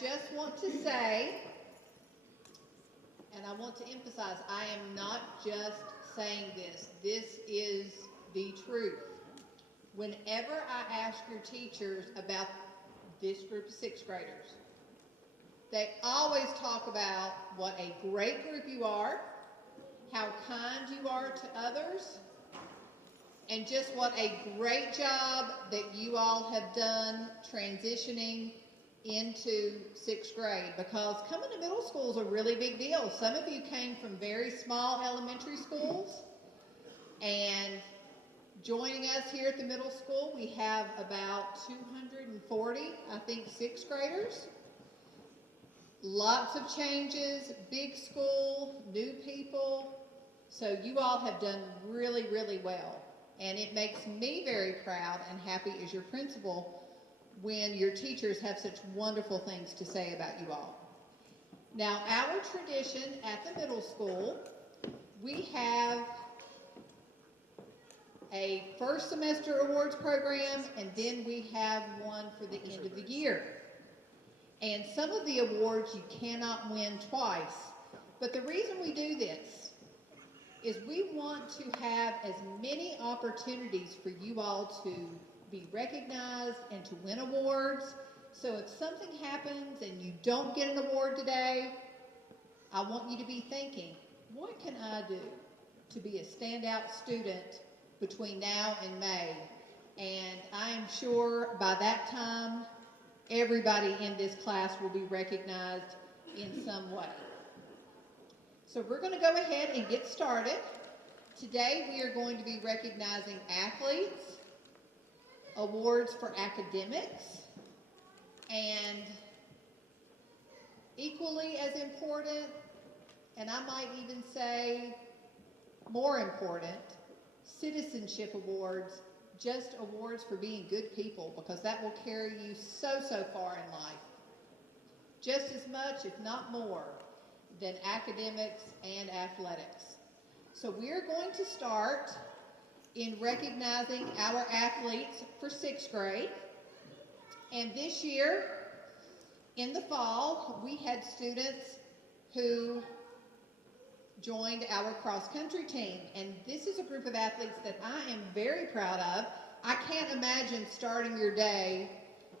just want to say, and I want to emphasize, I am not just saying this. This is the truth. Whenever I ask your teachers about this group of sixth graders, they always talk about what a great group you are, how kind you are to others, and just what a great job that you all have done transitioning into sixth grade, because coming to middle school is a really big deal. Some of you came from very small elementary schools, and joining us here at the middle school, we have about 240, I think, sixth graders. Lots of changes, big school, new people. So you all have done really, really well. And it makes me very proud and happy as your principal when your teachers have such wonderful things to say about you all. Now, our tradition at the middle school, we have a first semester awards program, and then we have one for the end of the year. And some of the awards you cannot win twice. But the reason we do this is we want to have as many opportunities for you all to be recognized and to win awards. So if something happens and you don't get an award today, I want you to be thinking, what can I do to be a standout student between now and May? And I am sure by that time, everybody in this class will be recognized in some way. So we're going to go ahead and get started. Today we are going to be recognizing athletes, awards for academics, and equally as important, and I might even say more important, citizenship awards, just awards for being good people, because that will carry you so far in life. Just as much, if not more, than academics and athletics. So we're going to start in recognizing our athletes for sixth grade. And this year, in the fall, we had students who joined our cross-country team. And this is a group of athletes that I am very proud of. I can't imagine starting your day,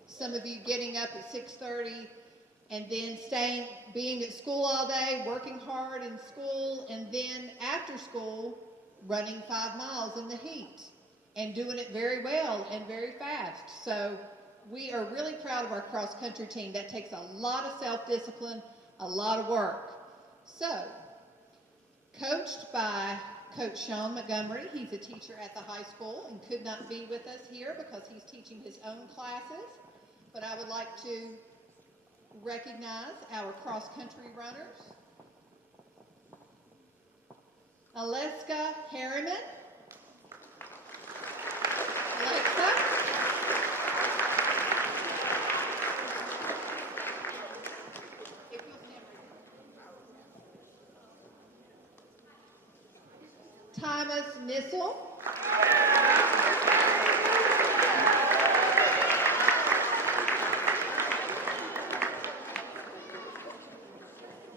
some of you getting up at 6:30 and then being at school all day, working hard in school, and then after school, running 5 miles in the heat and doing it very well and very fast. So we are really proud of our cross-country team. That takes a lot of self-discipline, a lot of work. So, coached by Coach Sean Montgomery. He's a teacher at the high school and could not be with us here because he's teaching his own classes. But I would like to recognize our cross-country runners. Aleska Harriman. Alexa. If you'll stand right. Thomas Nissel.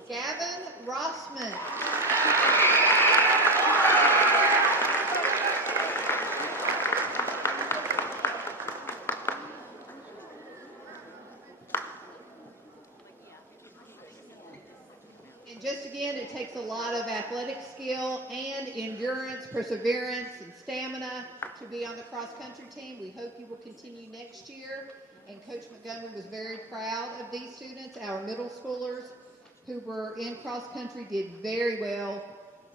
Gavin Rossman. And just again, it takes a lot of athletic skill and endurance, perseverance, and stamina to be on the cross-country team. We hope you will continue next year. And Coach Montgomery was very proud of these students. Our middle schoolers who were in cross-country did very well,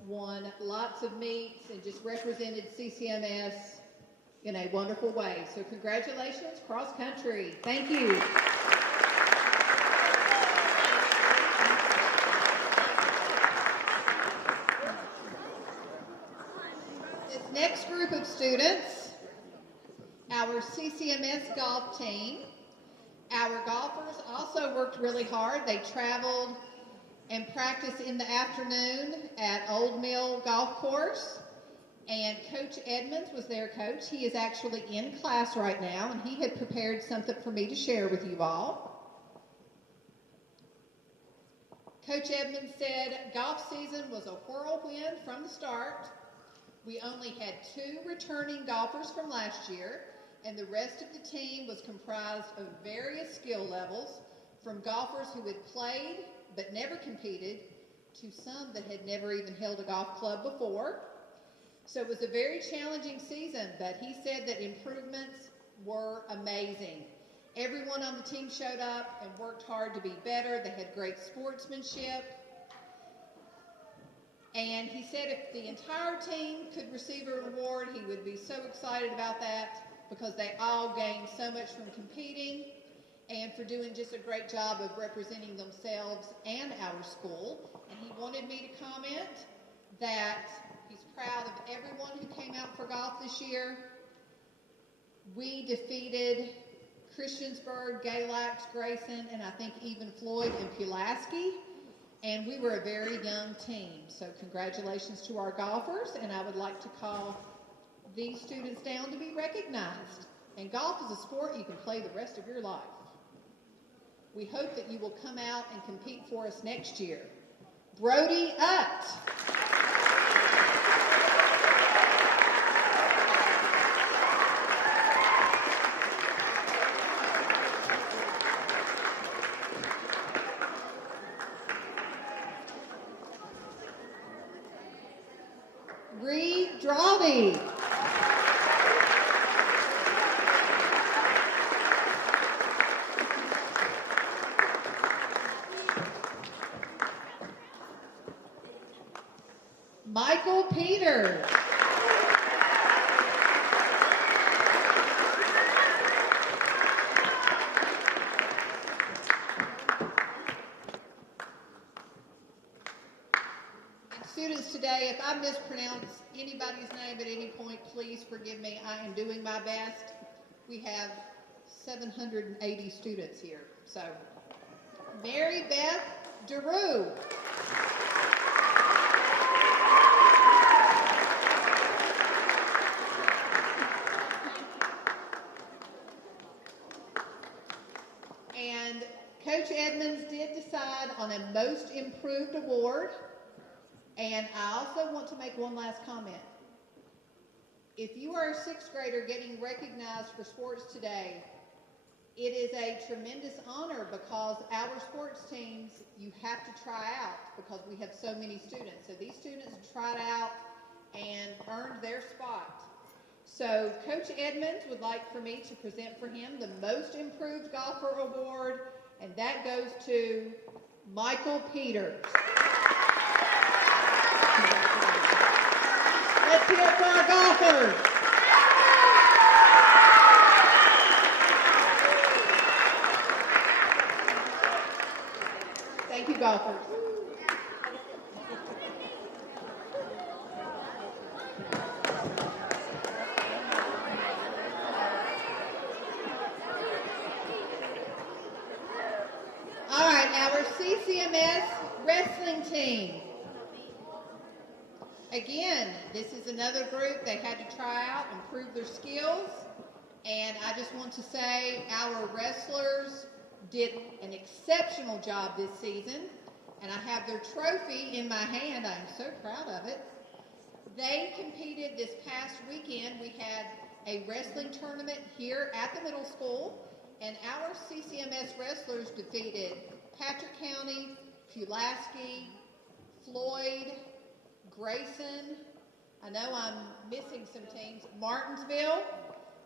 won lots of meets, and just represented CCMS in a wonderful way. So congratulations, cross-country. Thank you. This next group of students, our CCMS golf team. Our golfers also worked really hard. They traveled and practiced in the afternoon at Old Mill Golf Course. And Coach Edmonds was their coach. He is actually in class right now, and he had prepared something for me to share with you all. Coach Edmonds said golf season was a whirlwind from the start. We only had 2 returning golfers from last year, and the rest of the team was comprised of various skill levels, from golfers who had played but never competed to some that had never even held a golf club before. So it was a very challenging season, but he said that improvements were amazing. Everyone on the team showed up and worked hard to be better. They had great sportsmanship. And he said if the entire team could receive a reward, he would be so excited about that because they all gained so much from competing and for doing just a great job of representing themselves and our school. And he wanted me to comment that he's proud of everyone who came out for golf this year. We defeated Christiansburg, Galax, Grayson, and I think even Floyd and Pulaski. And we were a very young team. So congratulations to our golfers, and I would like to call these students down to be recognized. And golf is a sport you can play the rest of your life. We hope that you will come out and compete for us next year. Brody Utt. Bree Drawdy. Michael Peters. Students today, if I mispronounce anybody's name at any point, please forgive me. I am doing my best. We have 780 students here. So, Mary Beth DeRue. And Coach Edmonds did decide on a Most Improved Award. And I also want to make one last comment. If you are a 6th grader getting recognized for sports today, it is a tremendous honor because our sports teams, you have to try out because we have so many students. So these students tried out and earned their spot. So Coach Edmonds would like for me to present for him the Most Improved Golfer Award, and that goes to Michael Peters. Let's hear it for our golfers. Thank you, golfers. All right, our CCMS wrestling team. Again, this is another group they had to try out and prove their skills. And I just want to say our wrestlers did an exceptional job this season. And I have their trophy in my hand. I'm so proud of it. They competed this past weekend. We had a wrestling tournament here at the middle school. And our CCMS wrestlers defeated Patrick County, Pulaski, Floyd, Grayson, I know I'm missing some teams, Martinsville.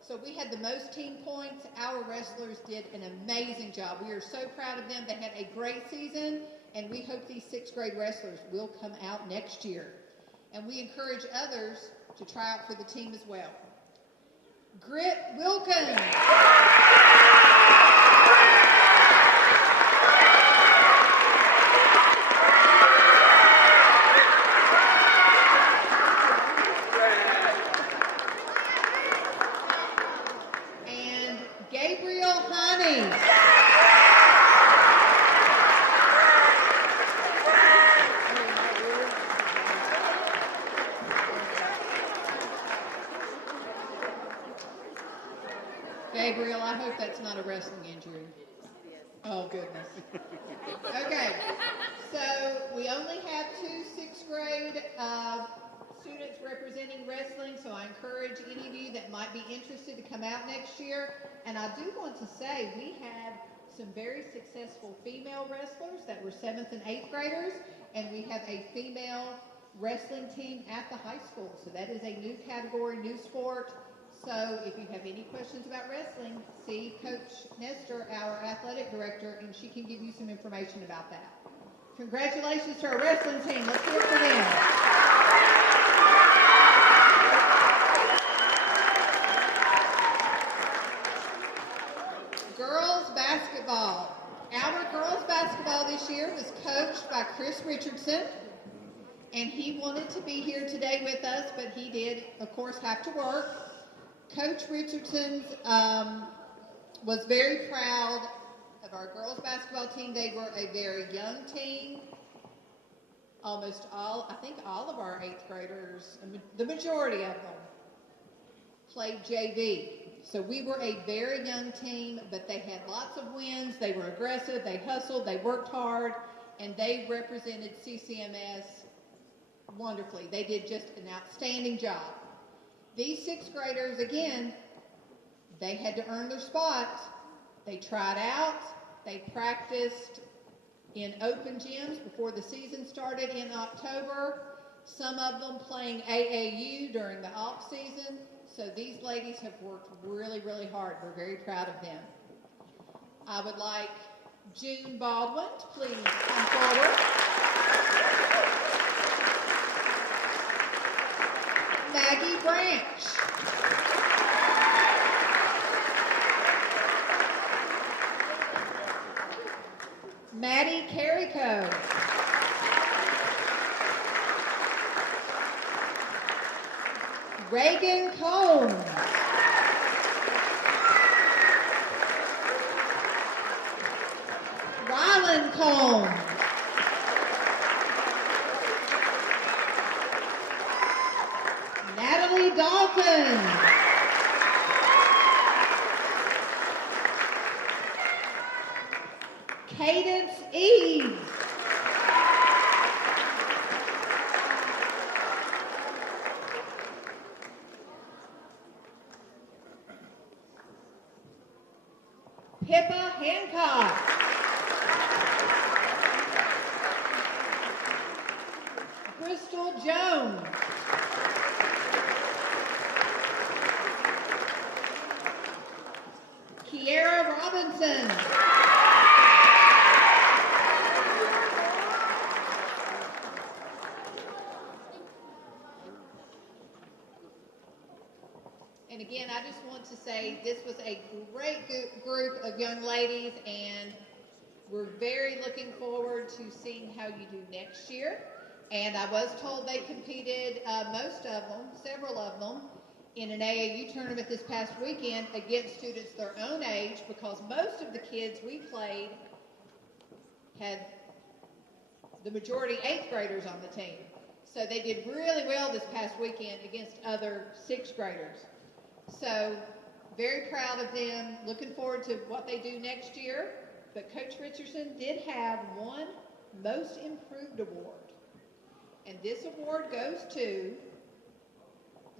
So we had the most team points. Our wrestlers did an amazing job. We are so proud of them. They had a great season, and we hope these 6th grade wrestlers will come out next year. And we encourage others to try out for the team as well. Grit Wilkins. Gabriel, I hope that's not a wrestling injury. Oh, goodness. Okay, so we only have two sixth grade students representing wrestling, so I encourage any of you that might be interested to come out next year. And I do want to say we have some very successful female wrestlers that were 7th and 8th graders, and we have a female wrestling team at the high school. So that is a new category, new sport. So if you have any questions about wrestling, see Coach Nestor, our athletic director, and she can give you some information about that. Congratulations to our wrestling team. Let's hear it for them. Girls basketball. Our girls basketball this year was coached by Chris Richardson, and he wanted to be here today with us, but he did, of course, have to work. Coach Richardson was very proud of our girls basketball team. They were a very young team. Almost all, I think all of our 8th graders, the majority of them, played JV. So we were a very young team, but they had lots of wins. They were aggressive, they hustled, they worked hard, and they represented CCMS wonderfully. They did just an outstanding job. These 6th graders, again, they had to earn their spot. They tried out, they practiced in open gyms before the season started in October, some of them playing AAU during the off season. So these ladies have worked really, really hard. We're very proud of them. I would like June Baldwin to please come forward. Maggie Branch. Maddie Carrico. Reagan Combs. Rylan Combs. Natalie Dalton. Cadence Eves. Pippa Hancock. Crystal Jones. Kiera Robinson. And again, I just want to say this was a great group of young ladies, and we're very looking forward to seeing how you do next year. And I was told they competed, most of them, several of them, in an AAU tournament this past weekend against students their own age, because most of the kids we played had the majority 8th graders on the team. So they did really well this past weekend against other 6th graders. So very proud of them, looking forward to what they do next year. But Coach Richardson did have one Most Improved award. And this award goes to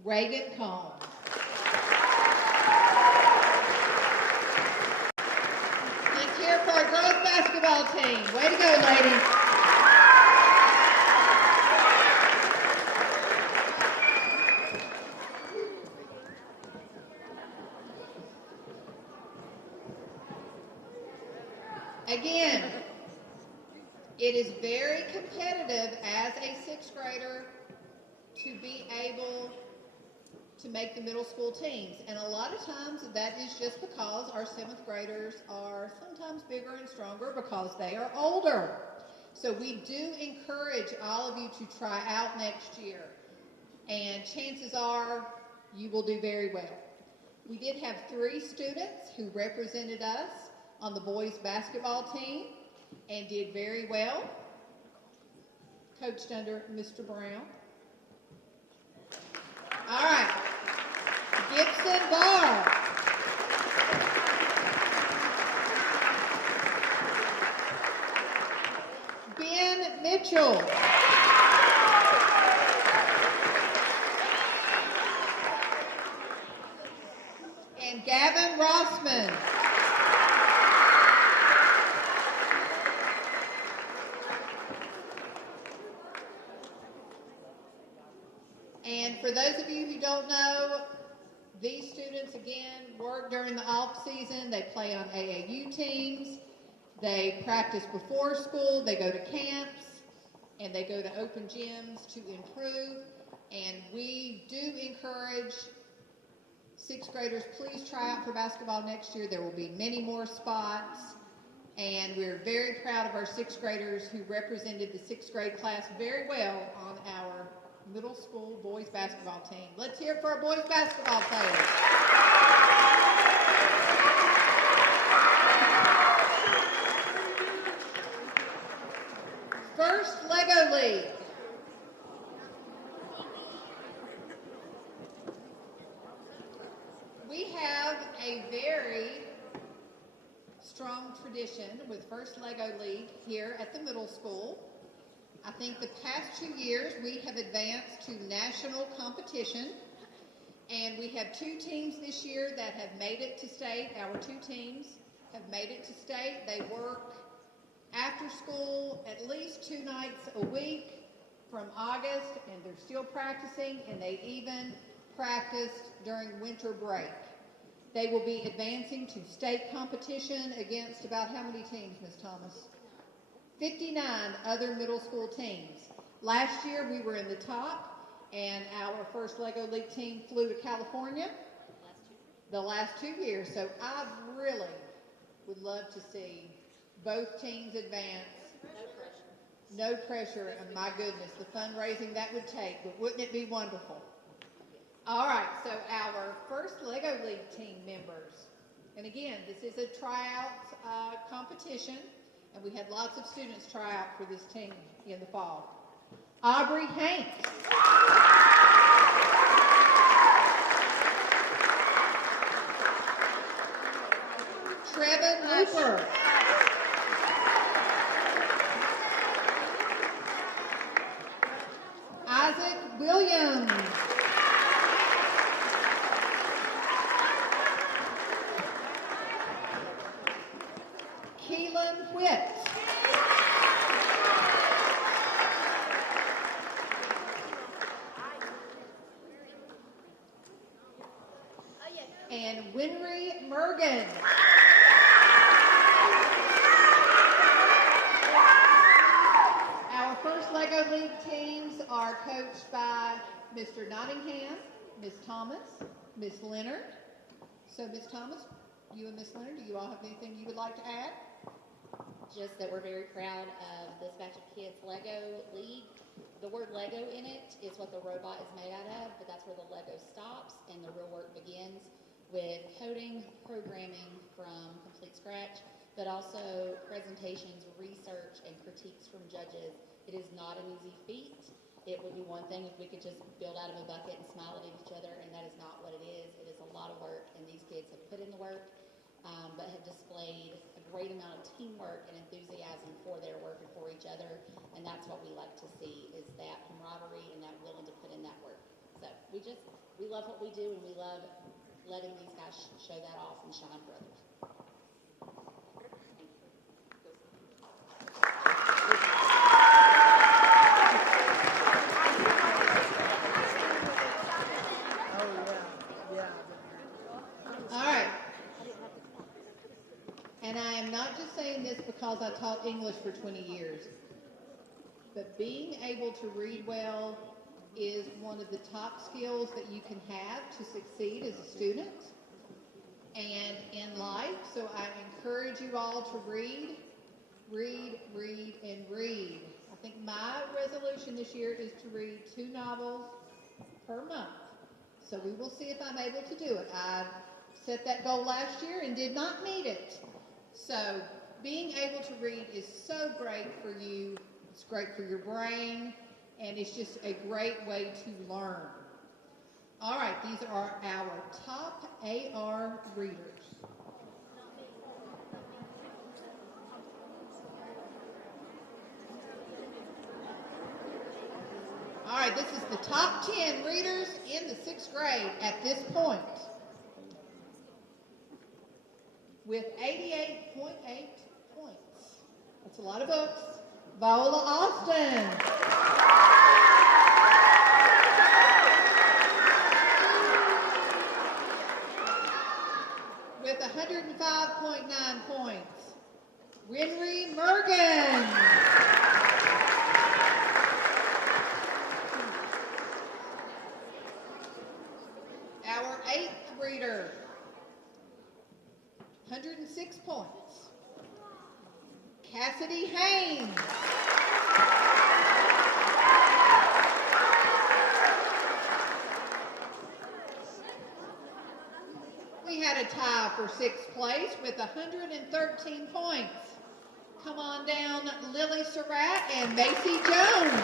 Reagan Combs. Let's hear it for our girls basketball team. Way to go, ladies. Again, it is very competitive as a 6th grader to be able to make the middle school teams. And a lot of times that is just because our 7th graders are sometimes bigger and stronger because they are older. So we do encourage all of you to try out next year. And chances are you will do very well. We did have 3 students who represented us on the boys basketball team and did very well, coached under Mr. Brown. All right, Gibson Barr. And for those of you who don't know, these students, again, work during the off season. They play on AAU teams. They practice before school. They go to camps. And they go to open gyms to improve. And we do encourage sixth graders, please try out for basketball next year. There will be many more spots. And we're very proud of our sixth graders who represented the sixth grade class very well on our middle school boys basketball team. Let's hear it for our boys basketball players. First Lego League. We have a very strong tradition with First Lego League here at the middle school. I think the past 2 years we have advanced to national competition, and we have 2 teams this year that have made it to state. Our 2 teams have made it to state. They work after school at least 2 nights a week from August, and they're still practicing, and they even practiced during winter break. They will be advancing to state competition against about how many teams, Ms. Thomas? 59 other middle school teams. Last year we were in the top, and our First Lego League team flew to California the last 2 years. So I really would love to see both teams advance. No pressure, and my goodness, the fundraising that would take, but wouldn't it be wonderful? All right, so our First Lego League team members, and again, this is a tryout competition, and we had lots of students try out for this team in the fall. Aubrey Hanks. Trevin Hooper. Isaac Williams. Keelan Whitt. And Winry Mergen. Our First Lego League teams are coached by Mr. Nottingham, Ms. Thomas, Ms. Leonard. So, Ms. Thomas, you and Ms. Leonard, do you all have anything you would like to add? Just that we're very proud of this batch of kids. Lego League, the word Lego in it is what the robot is made out of, but that's where the Lego stops and the real work begins with coding, programming from complete scratch, but also presentations, research, and critiques from judges. It is not an easy feat. It would be one thing if we could just build out of a bucket and smile at each other, and that is not what it is. It is a lot of work, and these kids have put in the work, but have displayed a great amount of teamwork and enthusiasm for their work and for each other, and that's what we like to see, is that camaraderie and that willing to put in that work. So we love what we do, and we love letting these guys show that off and shine for others. And I am not just saying this because I taught English for 20 years, but being able to read well is one of the top skills that you can have to succeed as a student and in life. So I encourage you all to read, and read. I think my resolution this year is to read 2 novels per month. So we will see if I'm able to do it. I set that goal last year and did not meet it. So being able to read is so great for you. It's great for your brain, and it's just a great way to learn. All right, these are our top AR readers. All right, this is the top 10 readers in the 6th grade at this point, with 88.8 points. That's a lot of books. Viola Austin. 106 points. Cassidy Haynes. We had a tie for 6th place with 113 points. Come on down, Lily Surratt and Macy Jones.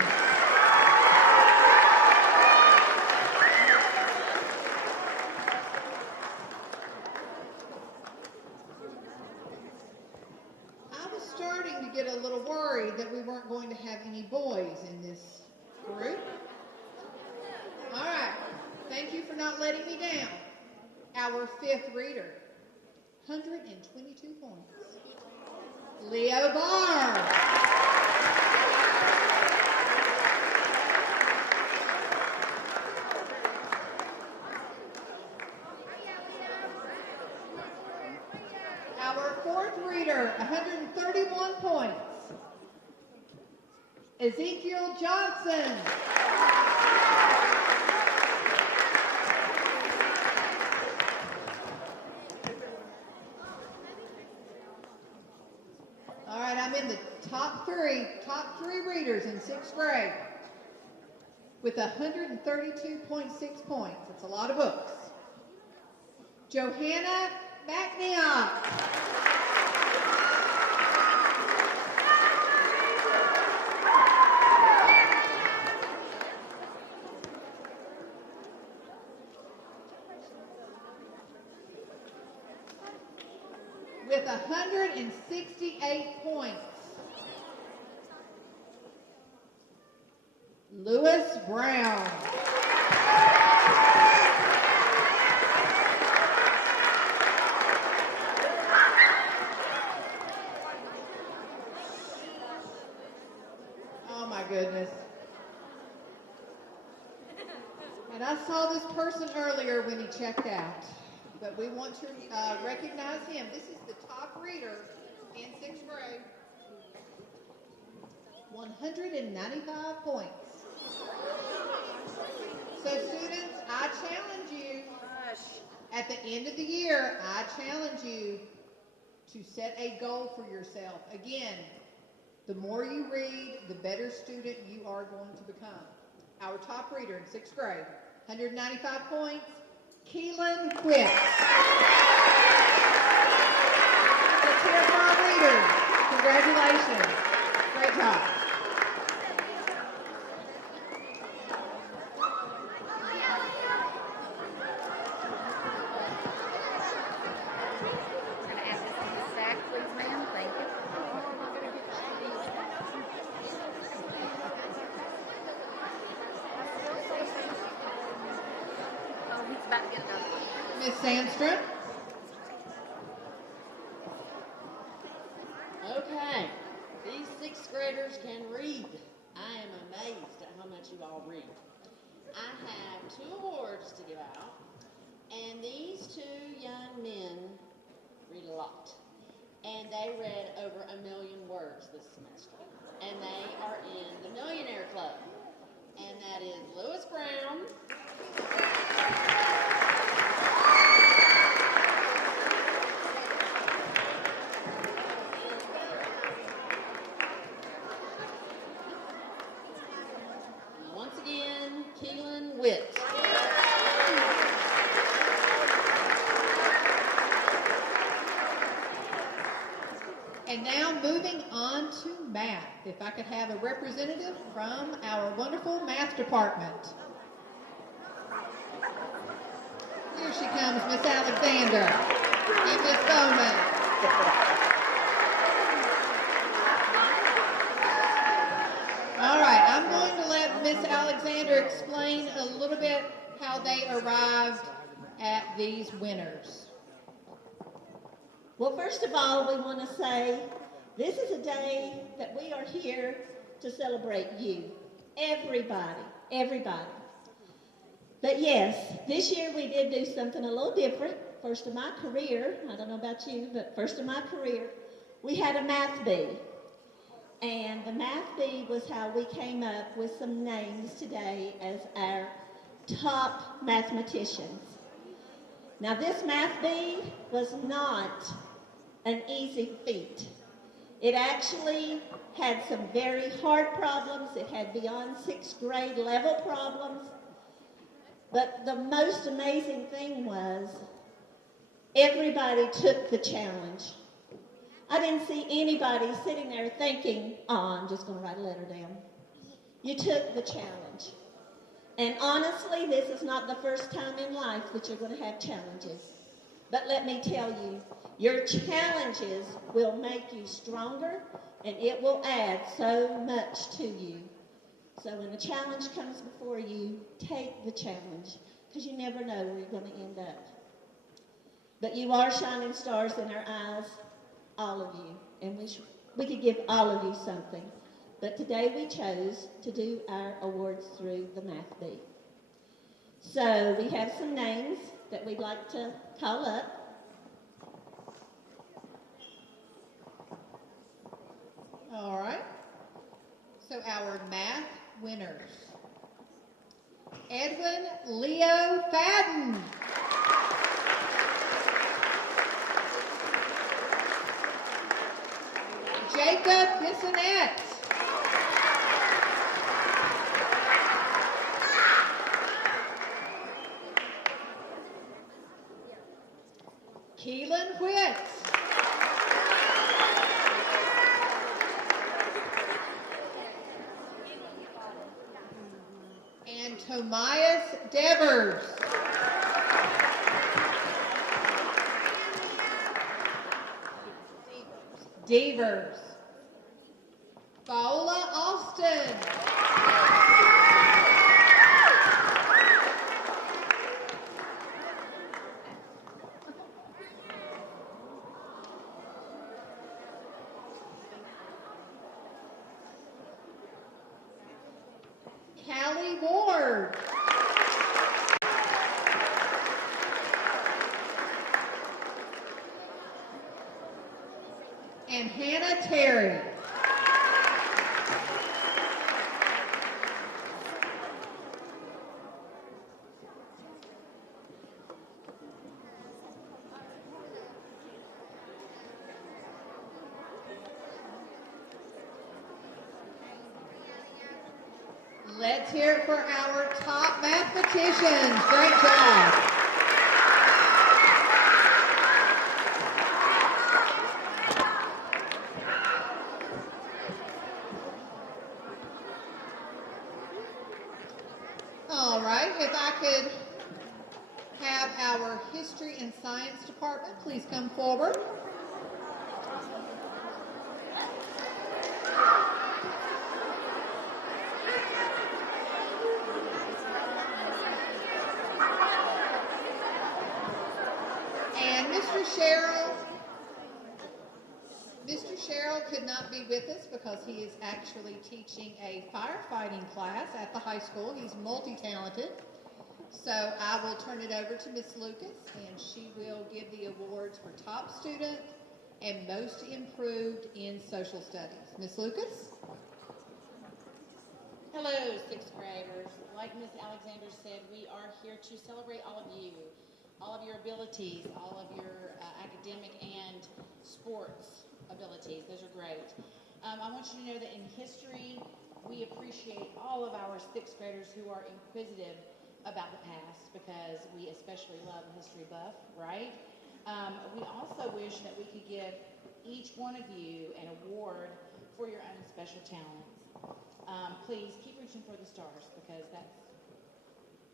I was starting to get a little worried that we weren't going to have any boys in this group. All right, thank you for not letting me down. Our 5th reader, 122 points. Leo Barr. Our 4th reader, 131 points. Ezekiel Johnson. All right, I'm in the top three readers in 6th grade with 132.6 points. That's a lot of books. Johanna McNeoch. With 168 points. Lewis Brown. Oh my goodness. And I saw this person earlier when he checked out. But we want to recognize him. This is the top reader in 6th grade. 195 points. So students, I challenge you, at the end of the year, I challenge you to set a goal for yourself. Again, the more you read, the better student you are going to become. Our top reader in 6th grade, 195 points. Keelan Quick. Let's hear it for our readers. Congratulations. Great job. We're going to add this to the stack, please, ma'am. Thank you. Oh, he's about to get another one. Miss Sandstrom. Okay, these 6th graders can read. I am amazed at how much you all read. I have 2 awards to give out, and these 2 young men read a lot. And they read over 1 million words this semester. And they are in the Millionaire Club. And that is Lewis Brown, once again, Keelan Witt. And now moving on to math. If I could have a representative from our wonderful math department. Here she comes, Miss Alexander and Miss Bowman. All right, I'm going to let Miss Alexander explain a little bit how they arrived at these winners. Well, first of all, we want to say this is a day that we are here to celebrate you. Everybody. But yes, this year we did do something a little different. First of my career, I don't know about you, but first of my career, we had a math bee. And the math bee was how we came up with some names today as our top mathematicians. Now this math bee was not an easy feat. It actually had some very hard problems. It had beyond sixth grade level problems. But the most amazing thing was everybody took the challenge. I didn't see anybody sitting there thinking, oh, I'm just going to write a letter down. You took the challenge. And honestly, this is not the first time in life that you're going to have challenges. But let me tell you, your challenges will make you stronger, and it will add so much to you. So when a challenge comes before you, take the challenge, because you never know where you're going to end up. But you are shining stars in our eyes, all of you, and we could give all of you something. But today we chose to do our awards through the Math Bee. So we have some names that we'd like to call up. All right. So our math winners. Edwin Leo Fadden. Jacob Bissonette. Keelan Whitt. And Tomias Devers. Devers. Paola Austin. Callie Ward. And Hannah Terry. Let's hear it for our top mathematicians. Great job. All right, if I could have our history and science department please come forward. And Mr. Sherrill could not be with us because he is actually teaching a firefighting class at the high school. He's multi-talented. So I will turn it over to Miss Lucas, and she will give the awards for top student and most improved in social studies. Miss Lucas? Hello, sixth graders. Like Miss Alexander said, we are here to celebrate all of you, all of your abilities, all of your academic and sports abilities. Those are great. I want you to know that in history, we appreciate all of our sixth graders who are inquisitive about the past, because we especially love a history buff, right? We also wish that we could give each one of you an award for your own special talents. Please keep reaching for the stars, because that's,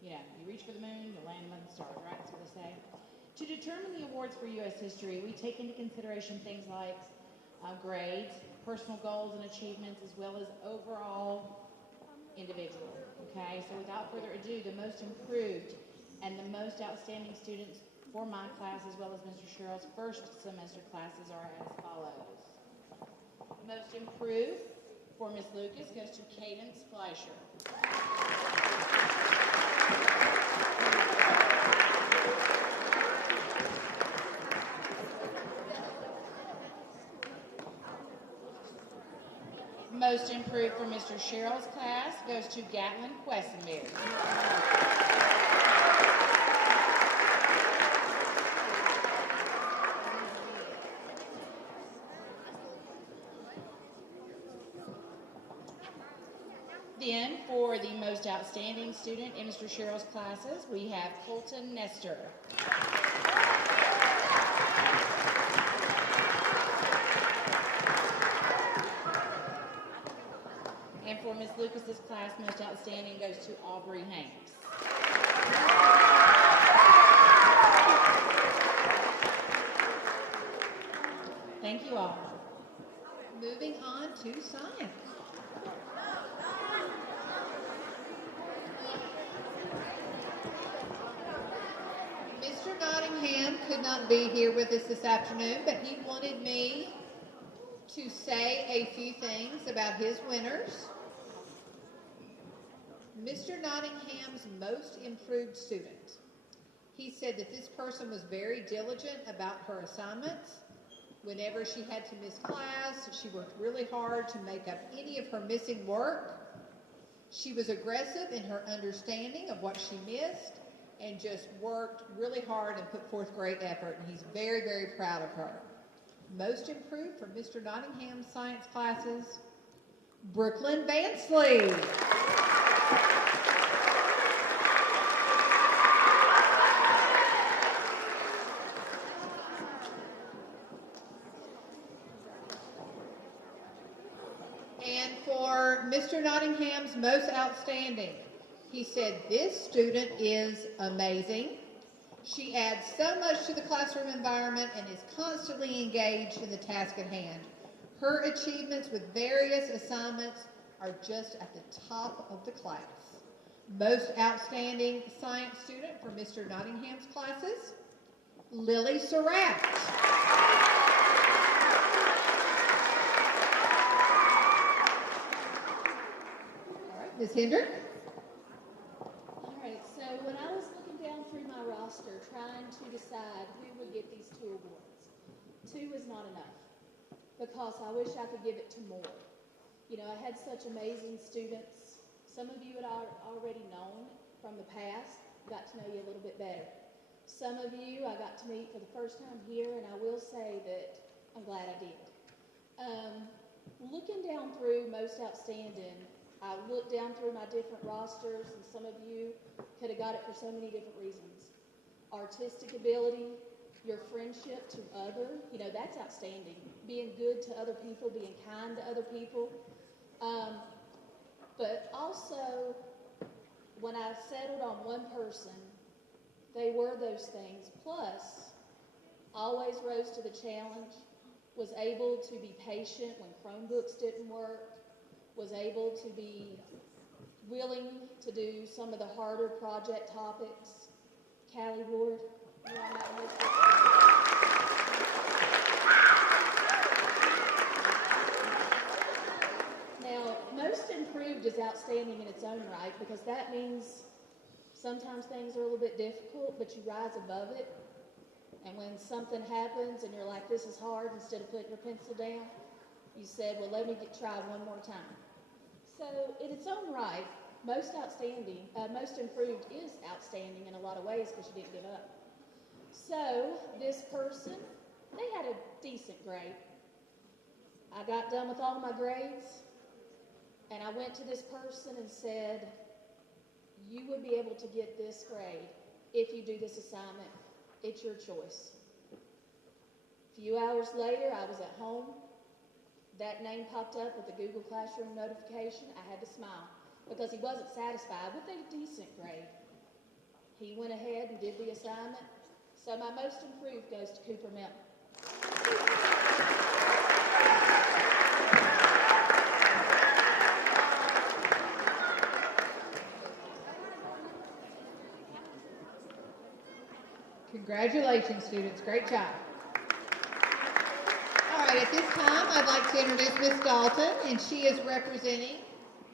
you reach for the moon, you land among the stars, right? That's what they say. To determine the awards for U.S. history, we take into consideration things like grades, personal goals and achievements, as well as overall individual. Okay, so without further ado, the most improved and the most outstanding students for my class, as well as Mr. Sherrill's first semester classes, are as follows. Most improved for Miss Lucas goes to Cadence Fleischer. Most improved for Mr. Sherrill's class goes to Gatlin Quessenberry. outstanding student in Mr. Sherrill's classes, we have Colton Nestor. And for Ms. Lucas's class, most outstanding goes to Aubrey Hanks. Thank you all. Moving on to science. Mr. Nottingham could not be here with us this afternoon, but he wanted me to say a few things about his winners. Mr. Nottingham's most improved student. He said that this person was very diligent about her assignments. Whenever she had to miss class, she worked really hard to make up any of her missing work. She was aggressive in her understanding of what she missed and just worked really hard and put forth great effort, and he's very, very proud of her. Most improved from Mr. Nottingham's science classes, Brooklyn Vansley. And for Mr. Nottingham's most outstanding, he said, this student is amazing. She adds so much to the classroom environment and is constantly engaged in the task at hand. Her achievements with various assignments are just at the top of the class. Most outstanding science student for Mr. Nottingham's classes, Lily Surratt. Ms. Hendrick? All right, so when I was looking down through my roster trying to decide who would get these 2 awards, 2 is not enough because I wish I could give it to more. You know, I had such amazing students. Some of you had already known from the past, got to know you a little bit better. Some of you I got to meet for the first time here, and I will say that I'm glad I did. Looking down through most outstanding, I looked down through my different rosters, and some of you could have got it for so many different reasons. Artistic ability, your friendship to other, you know, that's outstanding. Being good to other people, being kind to other people. But also, when I settled on one person, they were those things. Plus, always rose to the challenge, was able to be patient when Chromebooks didn't work, was able to be willing to do some of the harder project topics. Callie Ward, you're on that list. Now, most improved is outstanding in its own right because that means sometimes things are a little bit difficult, but you rise above it. And when something happens and you're like, this is hard, instead of putting your pencil down, you said, well, let me try one more time. So, in its own right, most improved is outstanding in a lot of ways because you didn't give up. So, this person, they had a decent grade. I got done with all my grades, and I went to this person and said, you would be able to get this grade if you do this assignment. It's your choice. A few hours later, I was at home. That name popped up with the Google Classroom notification. I had to smile because he wasn't satisfied with a decent grade. He went ahead and did the assignment. So my most improved goes to Cooper Milton. Congratulations, students. Great job. All right, at this time, I'd like to introduce Ms. Dalton, and she is representing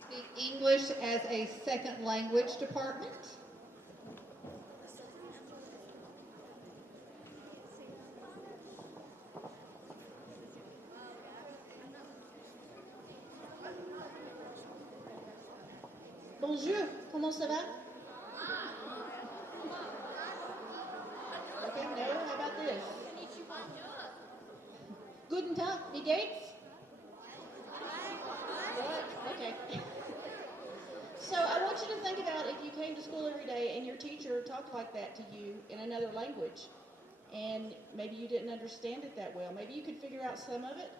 the English as a Second Language department. Bonjour, comment ça va? Okay, no, how about this? Guten Tag, wie geht's? What? Okay. So I want you to think your teacher talked like that to you in another language, and maybe you didn't understand it that well. Maybe you could figure out some of it,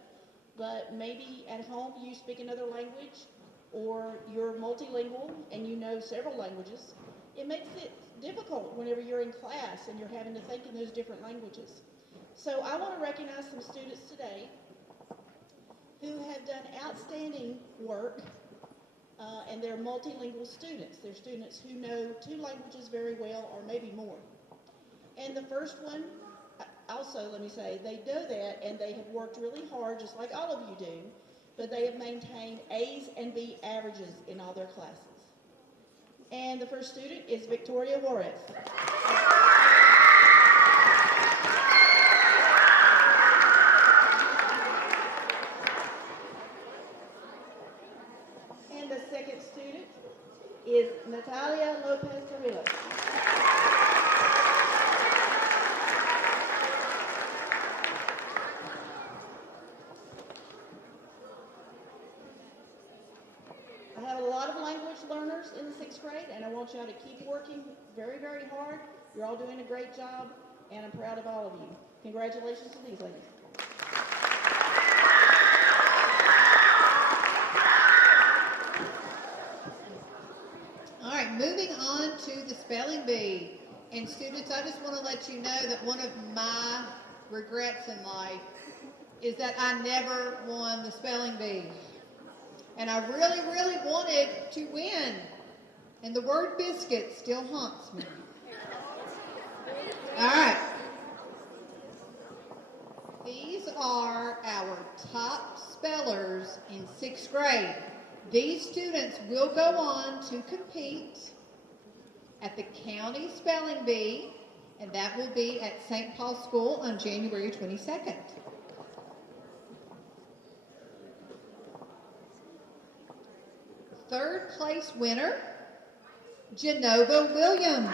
but maybe at home you speak another language, or you're multilingual and you know several languages. It makes it difficult whenever you're in class and you're having to think in those different languages. So I want to recognize some students today who have done outstanding work, and they're multilingual students. They're students who know 2 languages very well, or maybe more. And the first one, also let me say, they know that and they have worked really hard, just like all of you do, but they have maintained A's and B averages in all their classes. And the first student is Victoria Juarez. And the second student is Natalia Lopez Carrillo. I have a lot of language learners in the 6th grade, and I want y'all to keep working very, very hard. You're all doing a great job, and I'm proud of all of you. Congratulations to these ladies. All right, moving on to the spelling bee. And students, I just want to let you know that one of my regrets in life is that I never won the spelling bee. And I really, really wanted to win. And the word biscuit still haunts me. All right. These are our top spellers in 6th grade. These students will go on to compete at the County Spelling Bee, and that will be at St. Paul School on January 22nd. Third place winner, Genova Williams.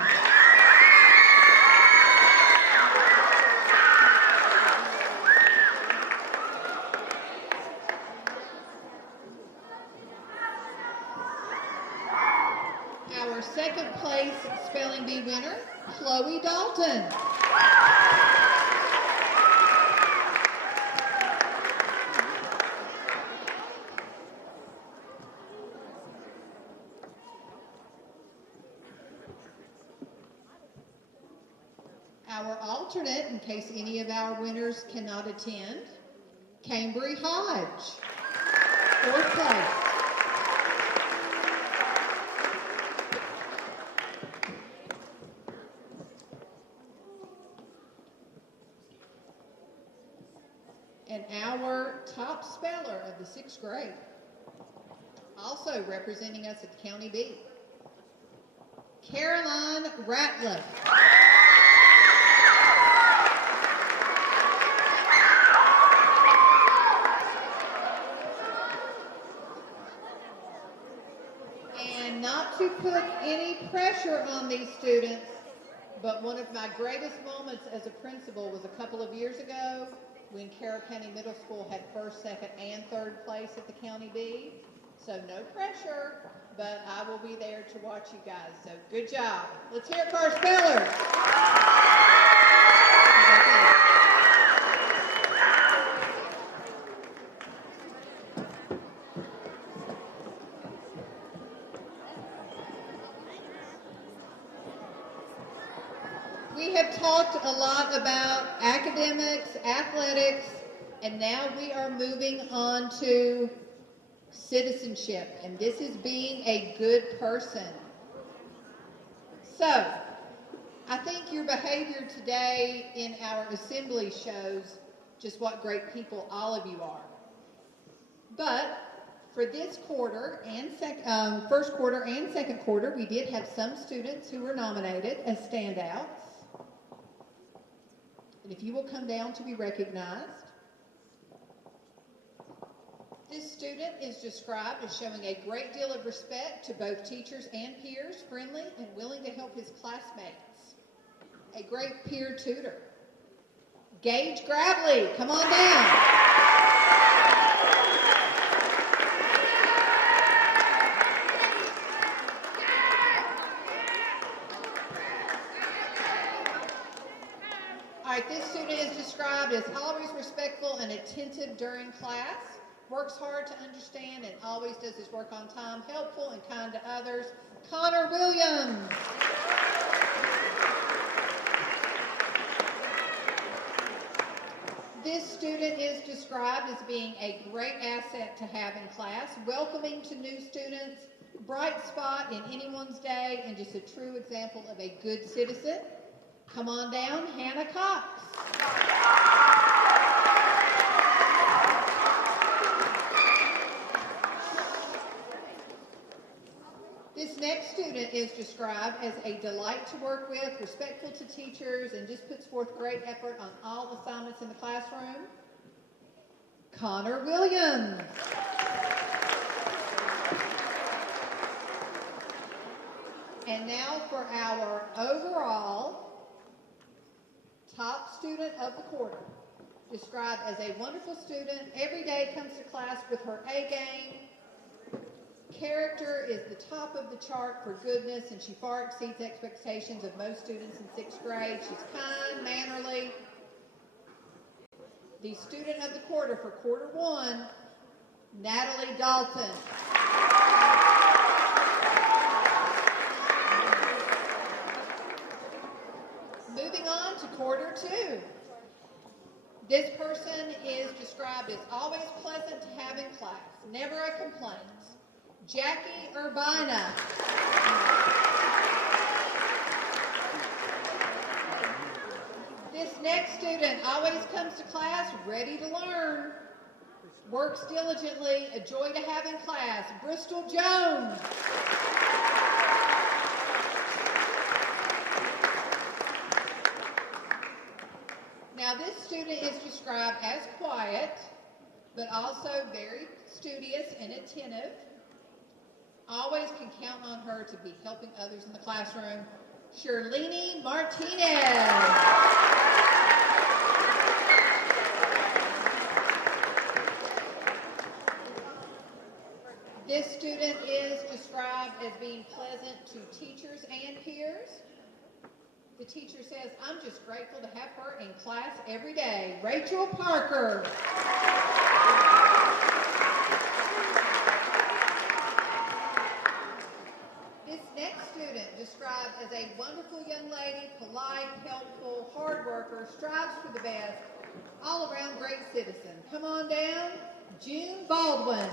Our second place spelling bee winner, Chloe Dalton. Our alternate, in case any of our winners cannot attend, Cambry Hodge, 4th place. And our top speller of the 6th grade, also representing us at the County Bee, Caroline Ratliff. And not to put any pressure on these students, but one of my greatest moments as a principal was a couple of years ago when Carroll County Middle School had 1st, 2nd, and 3rd place at the County Bee. So no pressure, but I will be there to watch you guys. So good job. Let's hear it for our spellers. We have talked a lot about academics, athletics, and now we are moving on to citizenship, and this is being a good person. So, I think your behavior today in our assembly shows just what great people all of you are. But for this quarter and first quarter and second quarter, we did have some students who were nominated as standouts. And if you will come down to be recognized. This student is described as showing a great deal of respect to both teachers and peers, friendly and willing to help his classmates. A great peer tutor. Gage Gravely, come on down. All right, this student is described as always respectful and attentive during class, works hard to understand and always does his work on time, helpful and kind to others. Connor Williams. This student is described as being a great asset to have in class, welcoming to new students, bright spot in anyone's day, and just a true example of a good citizen. Come on down, Hannah Cox. This next student is described as a delight to work with, respectful to teachers, and just puts forth great effort on all assignments in the classroom. Connor Williams. And now for our overall top student of the quarter. Described as a wonderful student, every day comes to class with her A game. Character is the top of the chart for goodness, and she far exceeds expectations of most students in 6th grade. She's kind, mannerly. The student of the quarter for quarter 1, Natalie Dalton. Moving on to quarter 2. This person is described as always pleasant to have in class, never a complaint. Jackie Urbina. This next student always comes to class ready to learn, works diligently, a joy to have in class. Bristol Jones. Now this student is described as quiet, but also very studious and attentive. Always can count on her to be helping others in the classroom. Shirlene Martinez. This student is described as being pleasant to teachers and peers. The teacher says, I'm just grateful to have her in class every day. Rachel Parker. This next student, described as a wonderful young lady, polite, helpful, hard worker, strives for the best, all around great citizen. Come on down, June Baldwin.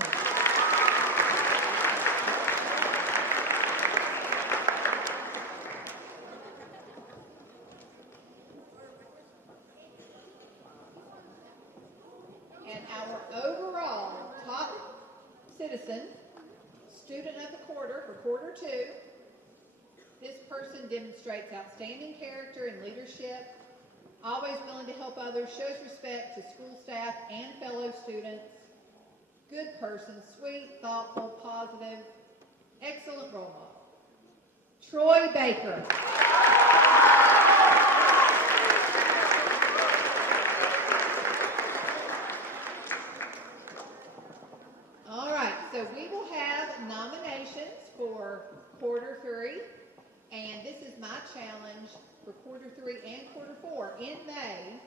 And our overall top citizen, student of the quarter for quarter 2, this person demonstrates outstanding character and leadership, always willing to help others, shows respect to school staff and fellow students, good person, sweet, thoughtful, positive, excellent role model. Troy Baker. All right, so we will have nominations for quarter 3, and this is my challenge for quarter 3 and quarter 4. In May,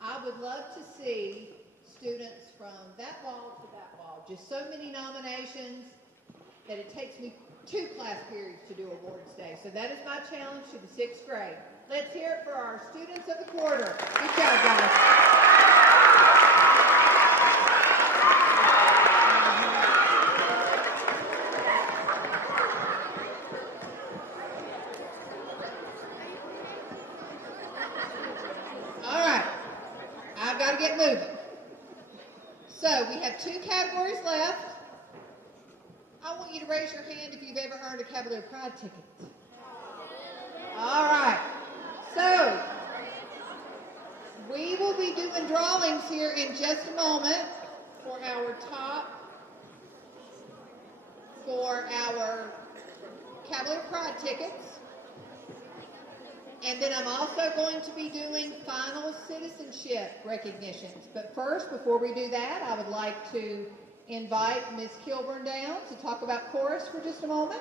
I would love to see students from that wall to that wall. Just so many nominations that it takes me 2 class periods to do awards day. So that is my challenge to the 6th grade. Let's hear it for our students of the quarter. Good job, guys. Get moving. So we have 2 categories left. I want you to raise your hand if you've ever earned a Cavalier Pride ticket. All right. So we will be doing drawings here in just a moment for our Cavalier Pride tickets. And then I'm also going to be doing final citizenship recognitions. But first, before we do that, I would like to invite Ms. Kilburn down to talk about chorus for just a moment.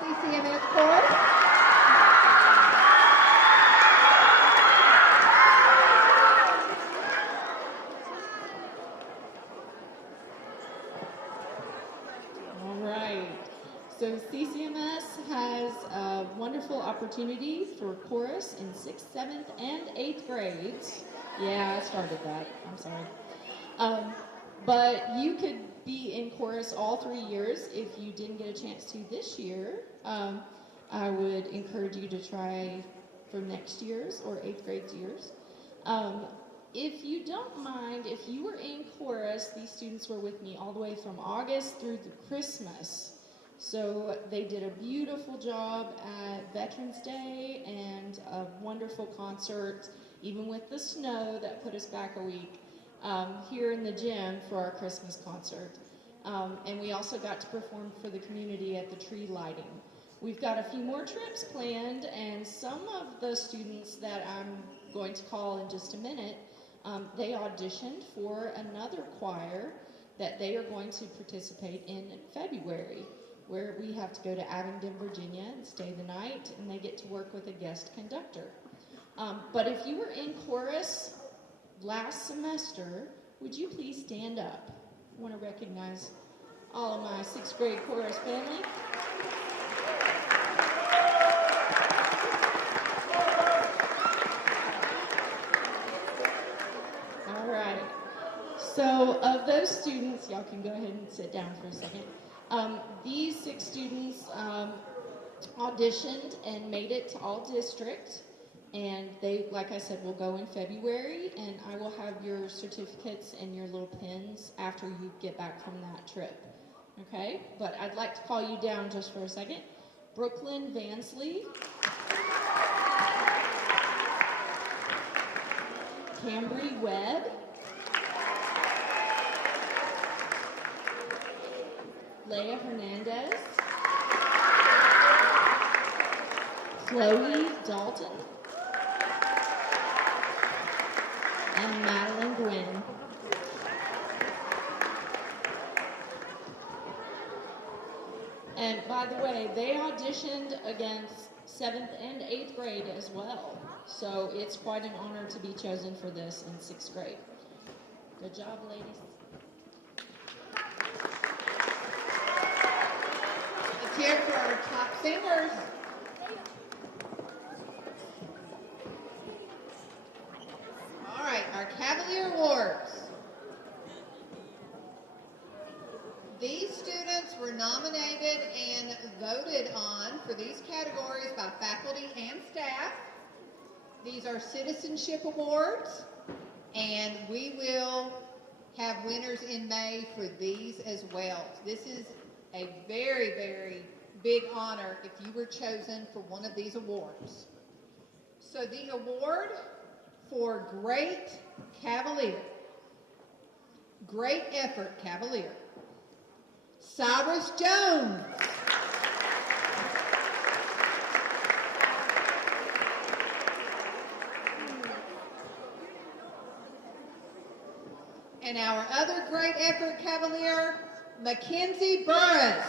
CCMS chorus. a wonderful opportunity for chorus in 6th, 7th, and 8th grades. Yeah, I started that. I'm sorry. But you could be in chorus all 3 years. If you didn't get a chance to this year, I would encourage you to try for next year's or 8th grade years. If you don't mind, if you were in chorus, these students were with me all the way from August through the Christmas. So they did a beautiful job at Veterans Day and a wonderful concert, even with the snow that put us back a week, here in the gym for our Christmas concert. And we also got to perform for the community at the tree lighting. We've got a few more trips planned, and some of the students that I'm going to call in just a minute, they auditioned for another choir that they are going to participate in February, where we have to go to Abingdon, Virginia, and stay the night, and they get to work with a guest conductor. But if you were in chorus last semester, would you please stand up? I want to recognize all of my 6th grade chorus family. All right. So of those students, y'all can go ahead and sit down for a second. These 6 students auditioned and made it to all district, and they, like I said, will go in February, and I will have your certificates and your little pins after you get back from that trip. Okay? But I'd like to call you down just for a second. Brooklyn Vansley, Cambry Webb, Leah Hernandez, Chloe Dalton, and Madeline Gwynn. And by the way, they auditioned against 7th and 8th grade as well. So it's quite an honor to be chosen for this in 6th grade. Good job, ladies. Let's hear it for our top singers. All right, our Cavalier Awards. These students were nominated and voted on for these categories by faculty and staff. These are citizenship awards, and we will have winners in May for these as well. This is a very, very big honor if you were chosen for one of these awards. So the award for Great Cavalier, Great Effort Cavalier, Cyrus Jones. And our other Great Effort Cavalier, Mackenzie Burris.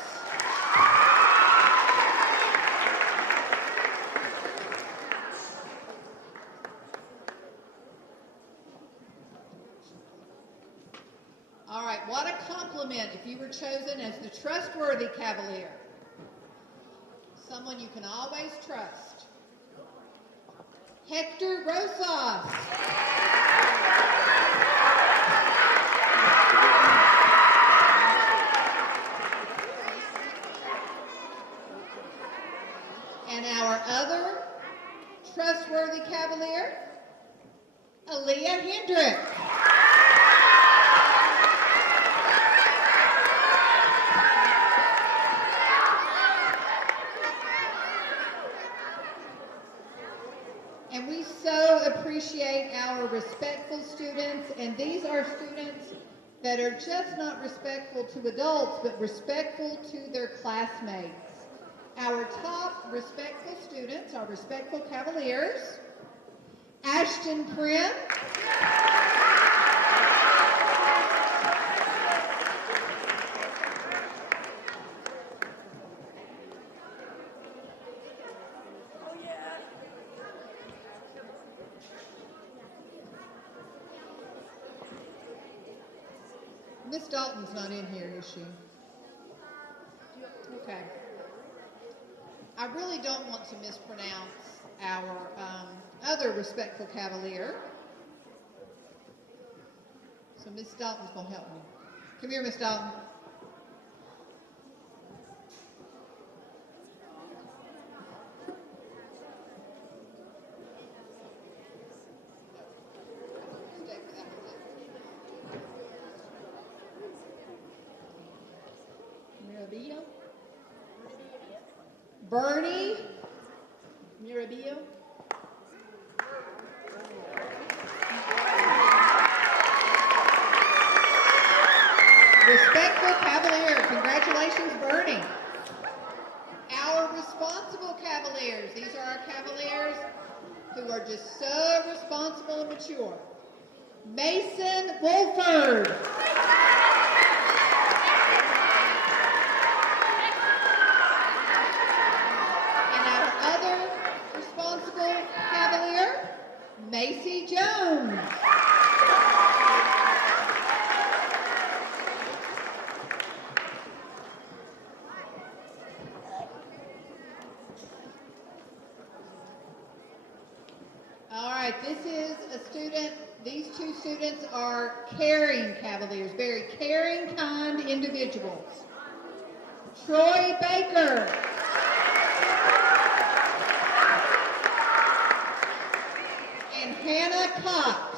All right, what a compliment if you were chosen as the trustworthy Cavalier. Someone you can always trust. Hector Rosas. And our other trustworthy Cavalier, Aaliyah Hendrick. And we so appreciate our respectful students, and these are students that are just not respectful to adults, but respectful to their classmates. Our top respectful students, our respectful Cavaliers, Ashton Prim, Miss Dalton's not in here, is she? Okay. I really don't want to mispronounce our other respectful Cavalier. So Miss Dalton's going to help me. Come here, Miss Dalton. Mirabillo, Bernie Mirabillo, Respectful Cavalier. Congratulations, Bernie. Our responsible Cavaliers. These are our Cavaliers who are just so responsible and mature. Mason Wolford. And our other responsible Cavalier, Macy Jones. All right, this is a student, these two students are caring Cavaliers, very caring, kind individuals. Troy Baker. And Hannah Cox.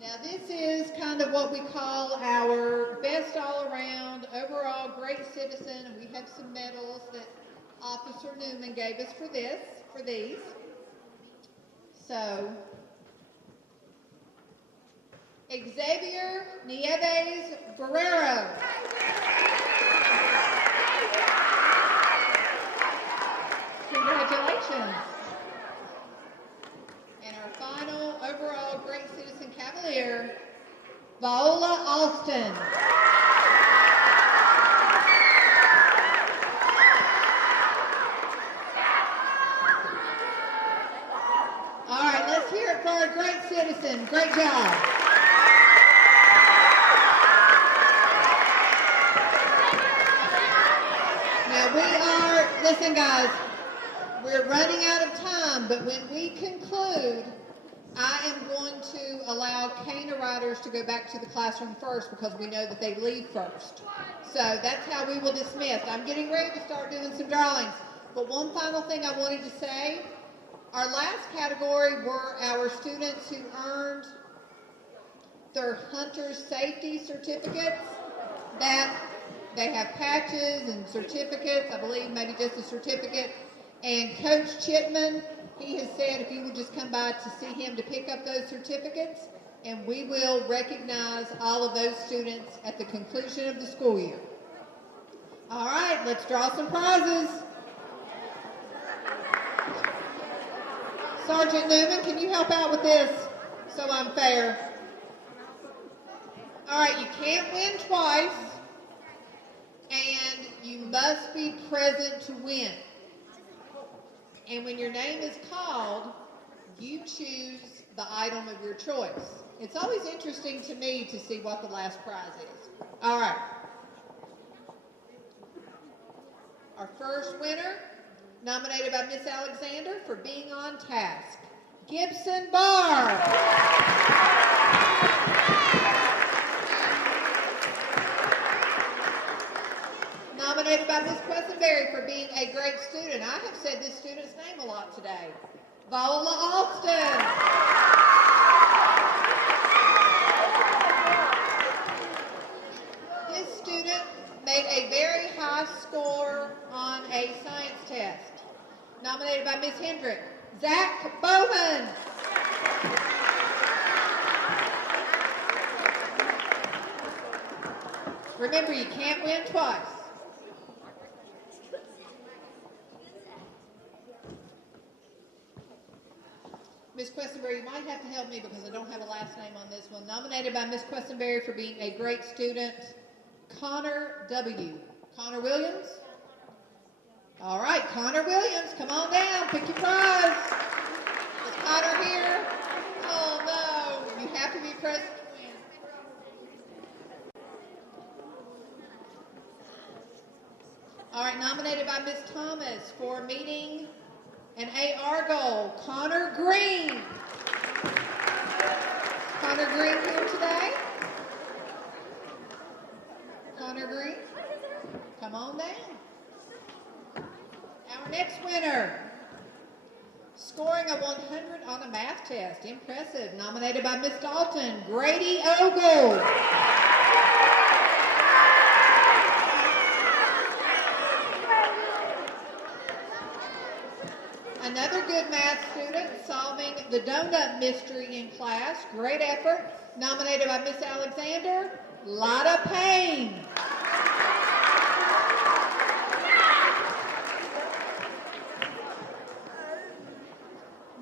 Now this is kind of what we call our best all around, overall great citizen, and we have some medals that Officer Newman gave us for these. So, Xavier Nieves Guerrero. Congratulations. And our final overall great citizen Cavalier, Viola Austin. All right, let's hear it for our great citizen. Great job. Now listen guys, we're running out of time, but when we conclude, I am going to allow Cana riders to go back to the classroom first because we know that they leave first. So that's how we will dismiss. I'm getting ready to start doing some drawings. But one final thing I wanted to say, our last category were our students who earned their hunter's safety certificates. That they have patches and certificates, I believe maybe just a certificate. And Coach Chipman, he has said if you will just come by to see him to pick up those certificates, and we will recognize all of those students at the conclusion of the school year. All right, let's draw some prizes. Sergeant Newman, can you help out with this so I'm fair? All right, you can't win twice, and you must be present to win. And when your name is called, you choose the item of your choice. It's always interesting to me to see what the last prize is. All right. Our first winner, nominated by Miss Alexander for being on task, Gibson Barr. Nominated by Ms. Questenberry for being a great student. I have said this student's name a lot today. Viola Austin. This student made a very high score on a science test. Nominated by Ms. Hendrick, Zach Bowman. Remember, you can't win twice. Ms. Questenberry, you might have to help me because I don't have a last name on this one. Nominated by Ms. Questenberry for being a great student, Connor W. Connor Williams? All right, Connor Williams, come on down, pick your prize. Is Connor here? Oh no, you have to be present to win. All right, nominated by Ms. Thomas for meeting an AR goal, Connor Green. Connor Green here today? Connor Green, come on down. Our next winner, scoring a 100 on a math test, impressive, nominated by Ms. Dalton, Grady Ogle. Another good math student solving the donut mystery in class. Great effort. Nominated by Miss Alexander, Lotta Payne.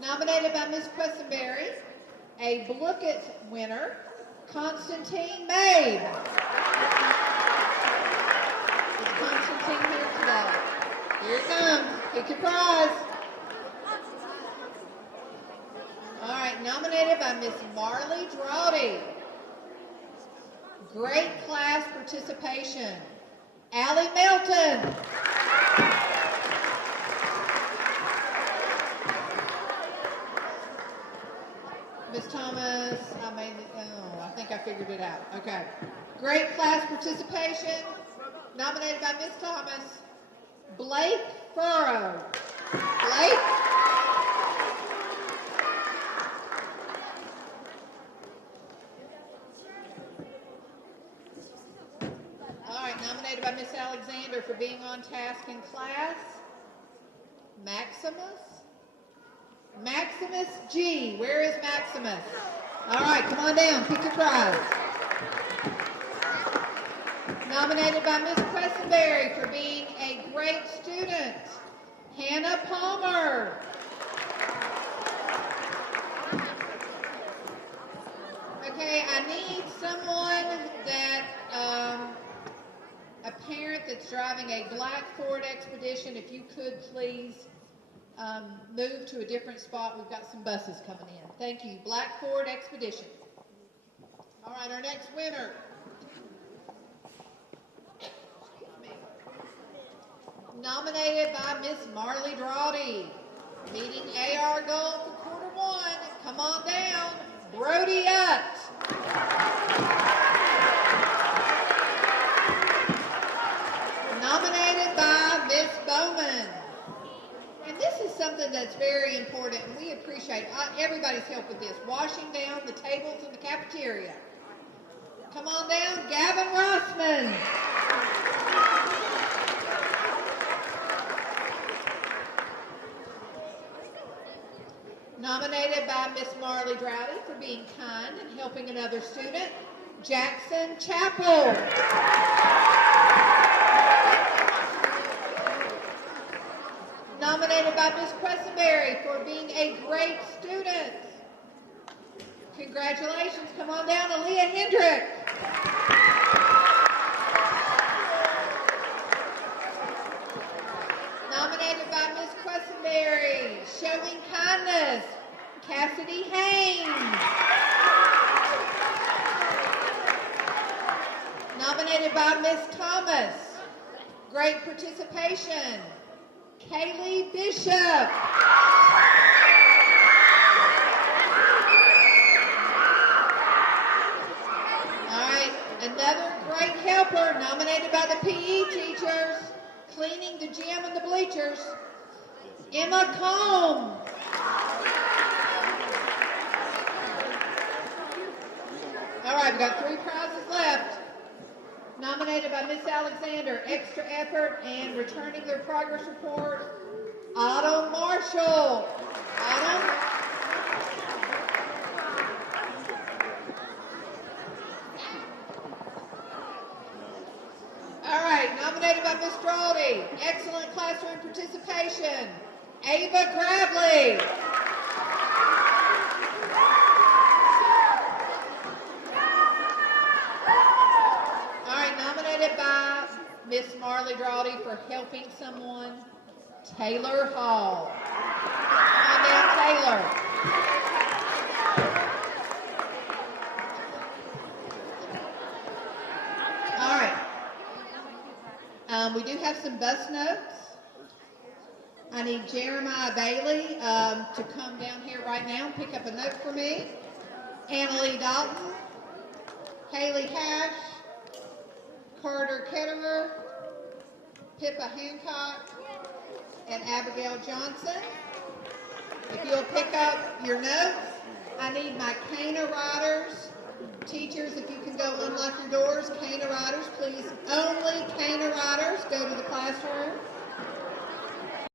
Nominated by Miss Questenberry, a Blooket winner, Constantine Mabe. Is Constantine here today? Here he comes. Pick your prize. All right, nominated by Miss Marley Drawdy. Great class participation. Allie Melton. Miss Thomas, I think I figured it out. Okay. Great class participation. Nominated by Miss Thomas, Blake Furrow. Blake. Nominated by Miss Alexander for being on task in class, Maximus. Maximus G. Where is Maximus? All right, come on down. Pick your prize. Nominated by Miss Questenberry for being a great student, Hannah Palmer. Okay, I need someone that, a parent that's driving a black Ford Expedition, if you could please move to a different spot. We've got some buses coming in. Thank you. Black Ford Expedition. All right, our next winner. Nominated by Miss Marley Drawdy. Meeting AR goal for quarter one. Come on down. Brody Utt. Nominated by Miss Bowman. And this is something that's very important, and we appreciate everybody's help with this. Washing down the tables in the cafeteria. Come on down, Gavin Rossman. Nominated by Miss Marley Droughty for being kind and helping another student, Jackson Chappell. Nominated by Miss Questenberry for being a great student. Congratulations. Come on down, Aaliyah Hendrick. Nominated by Miss Questenberry, showing kindness, Cassidy Haynes. Nominated by Miss Thomas, great participation, Kaylee Bishop. All right, another great helper, nominated by the PE teachers, cleaning the gym and the bleachers, Emma Combs. All right, we've got 3 prizes left. Nominated by Miss Alexander, extra effort and returning their progress report, Otto Marshall. Otto. All right, nominated by Miss Drawdy, excellent classroom participation, Ava Gravely. By Miss Marley Drawdy for helping someone, Taylor Hall. Come on down, Taylor. All right. We do have some bus notes. I need Jeremiah Bailey to come down here right now and pick up a note for me. Annalie Dalton, Haley Hash, Carter Ketterer, Pippa Hancock, and Abigail Johnson. If you'll pick up your notes, I need my Cana riders. Teachers, if you can go unlock your doors. Cana riders, please. Only Cana riders go to the classroom.